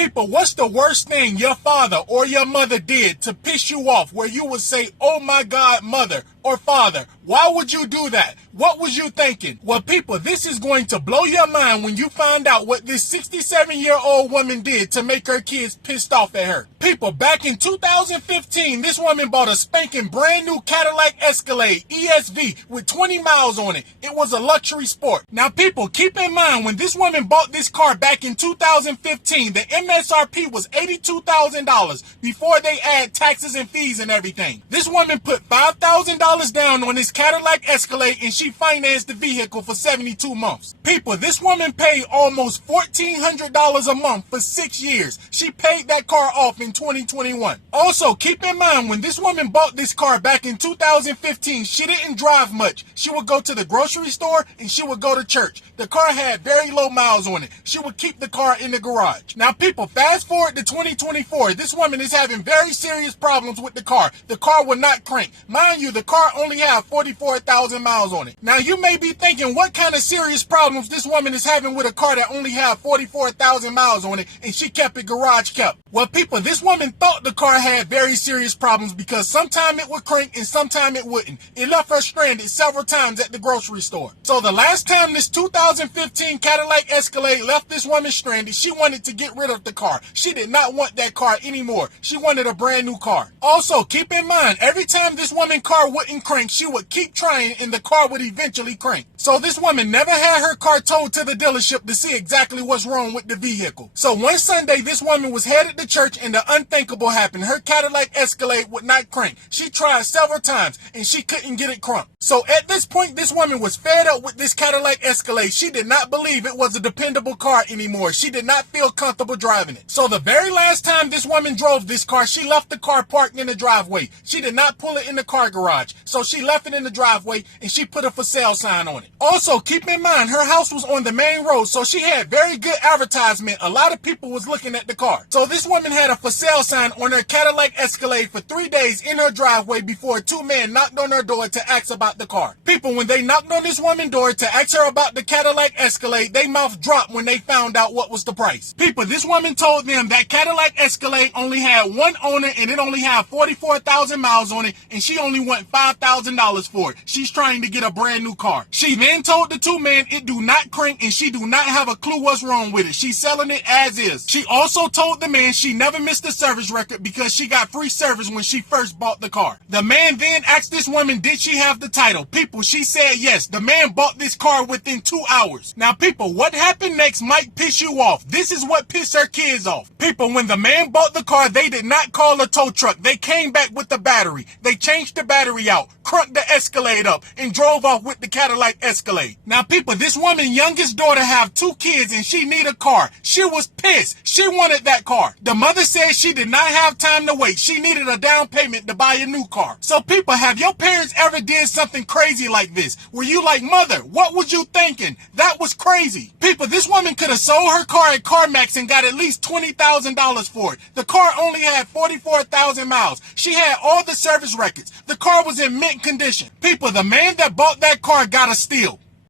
People, what's the worst thing your father or your mother did to piss you off where you would say, oh my God, mother or father, why would you do that? What was you thinking? Well, people, this is going to blow your mind when you find out what this 67-year-old woman did to make her kids pissed off at her. People, back in 2015, this woman bought a spanking brand new Cadillac Escalade ESV with 20 miles on it. It was a luxury sport. Now, people, keep in mind, when this woman bought this car back in 2015, the MSRP was $82,000 before they add taxes and fees and everything. This woman put $5,000 down on this Cadillac Escalade and she financed the vehicle for 72 months. People, this woman paid almost $1,400 a month for 6 years. She paid that car off in 2021. Also, keep in mind, when this woman bought this car back in 2015, she didn't drive much. She would go to the grocery store and she would go to church. The car had very low miles on it. She would keep the car in the garage. Now, people, fast forward to 2024. This woman is having very serious problems with the car. The car will not crank. Mind you, the car only has 44,000 miles on it. Now, you may be thinking, what kind of serious problems this woman is having with a car that only has 44,000 miles on it and she kept it garage kept? Well, people, this woman thought the car had very serious problems because sometime it would crank and sometime it wouldn't. It left her stranded several times at the grocery store. So the last time this 2015 Cadillac Escalade left this woman stranded, she wanted to get rid of the car. She did not want that car anymore. She wanted a brand new car. Also, keep in mind, every time this woman's car wouldn't crank, she would keep trying and the car would eventually crank. So this woman never had her car towed to the dealership to see exactly what's wrong with the vehicle. So one Sunday, this woman was headed to church and the unthinkable happened. Her Cadillac Escalade would not crank. She tried several times and she couldn't get it cranked. So at this point, this woman was fed up with this Cadillac Escalade. She did not believe it was a dependable car anymore. She did not feel comfortable driving it. So the very last time this woman drove this car, she left the car parked in the driveway. She did not pull it in the car garage. So she left it in the driveway and she put a for sale sign on it. Also, keep in mind, her house was on the main road, so she had very good advertisement. A lot of people was looking at the car. So this woman had a for sale sign on her Cadillac Escalade for 3 days in her driveway before 2 men knocked on her door to ask about the car. People, when they knocked on this woman's door to ask her about the Cadillac Escalade, they mouth dropped when they found out what was the price. People, this woman told them that Cadillac Escalade only had one owner and it only had 44,000 miles on it and she only want $5,000 for it. She's trying to get a brand new car. She then told the 2 men it do not crank and she do not have a clue what's wrong with it. She's selling it as is. She also told the man she never missed a service record because she got free service when she first bought the car. The man then asked this woman, did she have the title? People, she said yes. The man bought this car within 2 hours. Now, people, what happened next might piss you off. This is what pissed her kids off. People, when the man bought the car, they did not call a tow truck. They came back with the battery. They changed the battery out, crunked the Escalade up, and drove off with the Cadillac Escalade. Now, people, this woman's youngest daughter have 2 kids and she need a car. She was pissed. She wanted that car. The mother said she did not have time to wait. She needed a down payment to buy a new car. So, people, have your parents ever did something crazy like this? Were you like, mother, what was you thinking? That was crazy. People, this woman could have sold her car at CarMax and got at least $20,000 for it. The car only had 44,000 miles. She had all the service records. The car was in mint condition. People, the man that bought that car got a steal.